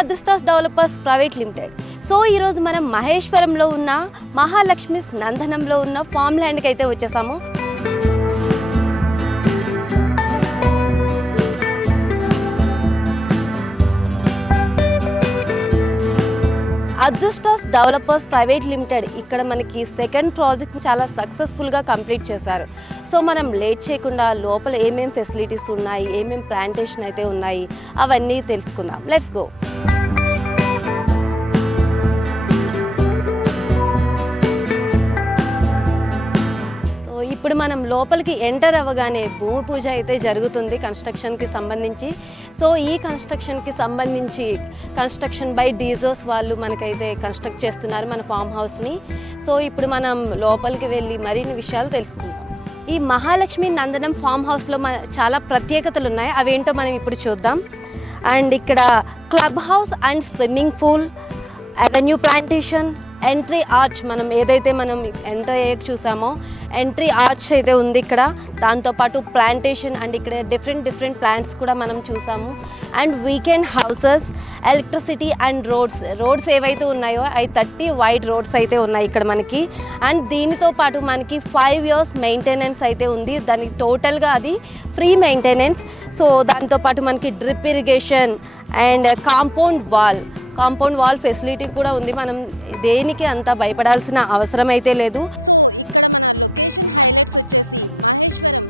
అదృష్టాస్ developers private limited. So ఈరోజు మనం మహేశ్వరంలో ఉన్న మహాలక్ష్మిస్ నందనంలో ఉన్న ఫామ్ ల్యాండ్కి అయితే వచ్చేసాము. అదృష్టాస్ డెవలపర్స్ ప్రైవేట్ లిమిటెడ్ ఇక్కడ మనకి సెకండ్ ప్రాజెక్ట్ చాలా సక్సెస్ఫుల్గా కంప్లీట్ చేశారు. సో మనం లేట్ చేయకుండా లోపల ఏమేం ఫెసిలిటీస్ ఉన్నాయి, ఏమేం ప్లాంటేషన్ అయితే ఉన్నాయి అవన్నీ తెలుసుకుందాం. Let's go. ఇప్పుడు మనం లోపలికి ఎంటర్ అవ్వగానే భూమి పూజ అయితే జరుగుతుంది కన్స్ట్రక్షన్కి సంబంధించి. సో ఈ కన్స్ట్రక్షన్కి సంబంధించి కన్స్ట్రక్షన్ బై డీజర్స్ వాళ్ళు మనకైతే కన్స్ట్రక్ట్ చేస్తున్నారు మన ఫామ్ హౌస్ని. సో ఇప్పుడు మనం లోపలికి వెళ్ళి మరిన్ని విషయాలు తెలుసుకుందాం. ఈ మహాలక్ష్మి నందనం ఫామ్ హౌస్లో చాలా ప్రత్యేకతలు ఉన్నాయి, అవేంటో మనం ఇప్పుడు చూద్దాం. అండ్ ఇక్కడ club house and swimming pool, avenue plantation, entry arch, మనం ఏదైతే మనం ఎంట్రీ అయ్యాక చూసామో ఎంట్రీ ఆర్చ్ అయితే ఉంది ఇక్కడ. దాంతోపాటు ప్లాంటేషన్ అండ్ ఇక్కడ డిఫరెంట్ ప్లాంట్స్ కూడా మనం చూసాము. And weekend houses, electricity and roads ఏవైతే ఉన్నాయో అవి 30 వైడ్ రోడ్స్ అయితే ఉన్నాయి ఇక్కడ మనకి. అండ్ దీనితో పాటు మనకి 5 years మెయింటెనెన్స్ అయితే ఉంది, దానికి టోటల్గా అది ఫ్రీ మెయింటెనెన్స్. సో దాంతోపాటు మనకి drip irrigation and compound wall facility కూడా ఉంది. మనం దేనికి అంత భయపడాల్సిన అవసరం అయితే లేదు. సో ఇక్కడ మన లొకేషన్ హైలైట్స్ వచ్చేసి Maheshwaram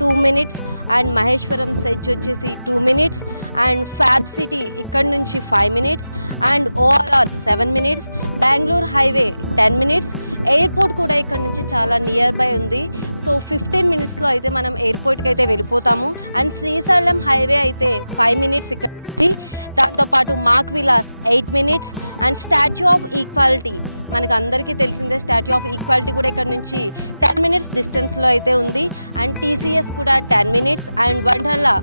2 minutes and Maheshwaram SEZ వచ్చేసి 2 minutes అండ్ ఫ్యాబ్ సిటీ ఇక్కడ నుంచి 5 minutes and ORR 7 minutes, Bengaluru highway 10 minutes, airport కూడా ఇక్కడ నుంచి చాలా నియర్ బై ఉంది. సో 15 minutesలో అయితే మనం ఎయిర్పోర్ట్కి అయితే వెళ్ళిపోతాము. అండ్ శ్రీశైలం హైవే అయితే 5 minutes ఇక్కడ. దాంతోపాటు మాక్ విలాస్ 8 minutes and statue of equality మనకు అందరికీ తెలిసిందే. స్టాచ్యూ ఆఫ్ ఈక్వాలిటీ కూడా ఇక్కడ నుంచి 10 minutes డిస్టెన్స్లో అయితే ఉంది. అండ్ TCS కూడా 10 minutes and Wonderla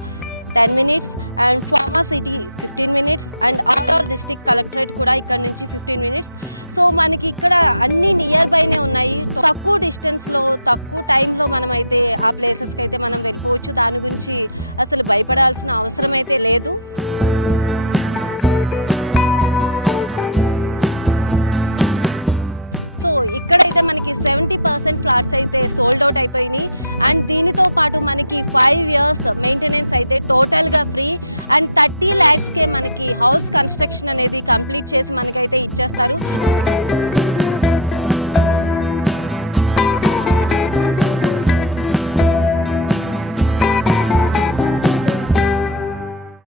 10 minutes and pharma city 15 minutes and RR district collectorate కూడా ఇక్కడ నుంచి 15 minutes. సో మనకి ఇక్కడ అన్నీ నియర్ బైనే ఉన్నాయి. తక్కువ డిస్టెన్స్లో తక్కువ టైంలో మనం అయితే ఆ ప్లేసెస్కి అయితే మనం వెళ్ళిపోవచ్చు. దాని గురించి అసలు భయపడాల్సిన అవసరం అయితే లేదు. సో ఇక్కడైతే మనకి 70% ఫ్లాట్స్ అయితే సోల్డ్ అవుట్ అయిపోయినాయి. అండ్ దీనితో పాటు మనకి 5 years మెయింటెనెన్స్ అయితే టోటల్గా ఫ్రీ అండ్ 30 lakhsకే మనకి హౌస్ కన్స్ట్రక్షన్ అనేది కంప్లీట్ చేసి మనకైతే ఇచ్చేస్తారు.